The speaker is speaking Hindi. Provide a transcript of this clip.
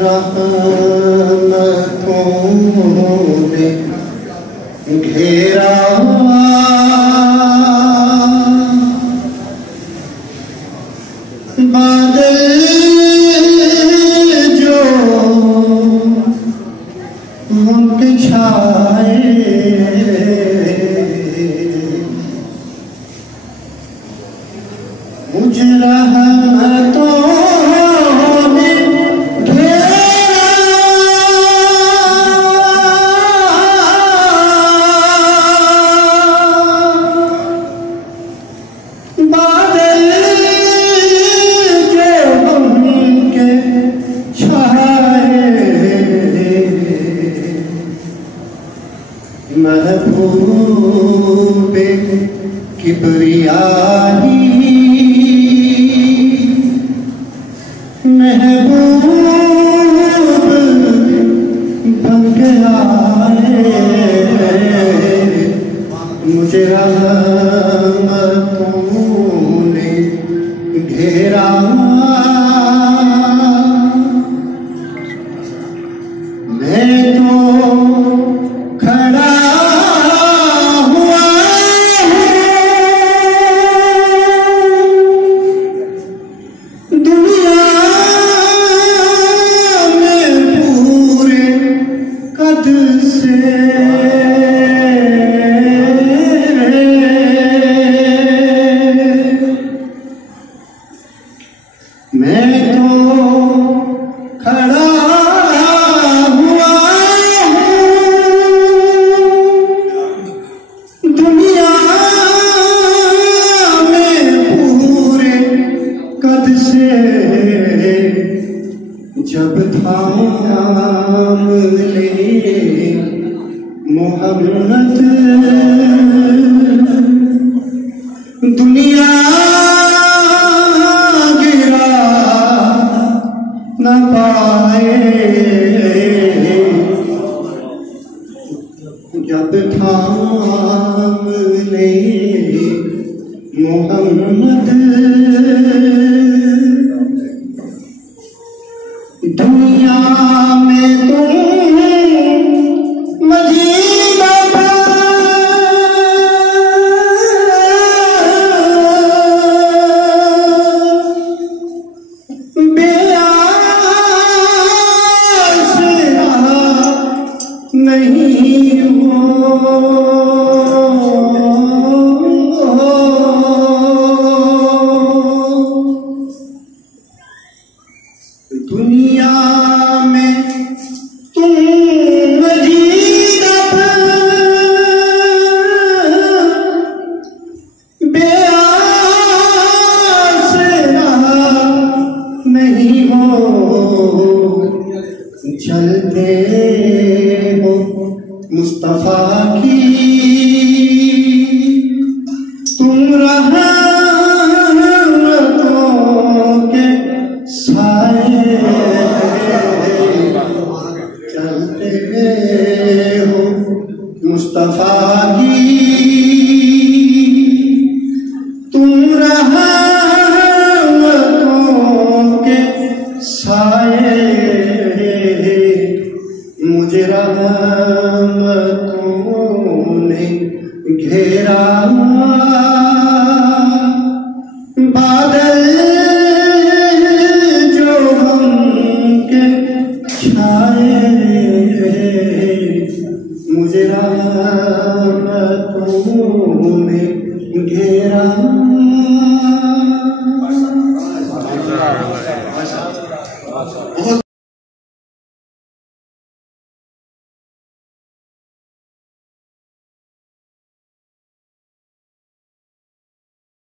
रहमतों ने घेरा, बादल जो उन पे छाए, मुझ रहमतों ने घेरा, बादल जो उनके छाए, महबूब किबरियाही, महबूब बन के आए, मुझे रहमतों ने घेरा, मैं तो खड़ा हुआ हूँ दुनिया में पूरे कद से, मैं तो खड़ा हुआ हूँ दुनिया में पूरे कद से, जब थाम ले मोहम्मद दुनिया गिरा न पाए, जब थाम ले मोहम्मद दुनिया में तुम मजीद नहीं हो, दुनिया में तुम मजीद बेआसरा नहीं हो, चलते हो मुस्तफा की तुम रहमतों के साए, चलते हो मुस्तफा की तुम रहमतों के साए, मुझे रहमतों ने घेरा, बादल जो उनके छाए, मुझे रहमतों ने घेरा।